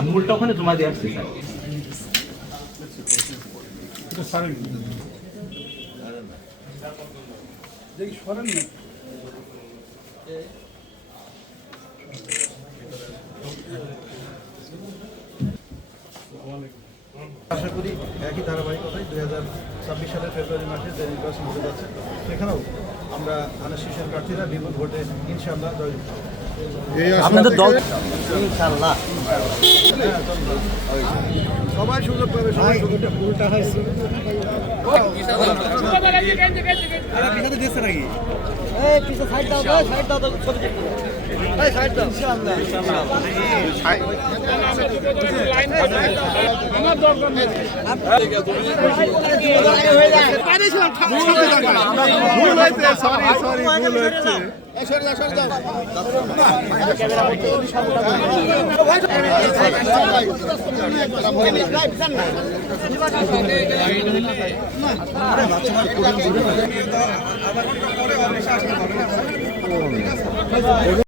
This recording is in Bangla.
না মূলটা ওখানে জমা দিয়ে আসছি স্যার। আশা করি একই ধারাবাহিকতায় দুই হাজার ছাব্বিশ সালের ফেব্রুয়ারি মাসে যে নির্বাচন হতে যাচ্ছে সেখানেও আমরা ধানের শীষের প্রার্থীরা বিপুল ভোটে ইনশাআল্লাহ জয় আপনাদের দল সবাই সুযোগ পাবে, সবাই সুযোগটা পুরোটা হয়েছে পিছাতে দিয়েছে নাকি পিছাতে সাইড দাও সাইড দাও ছবি আমার পরে অফিসে আসতে পারবে না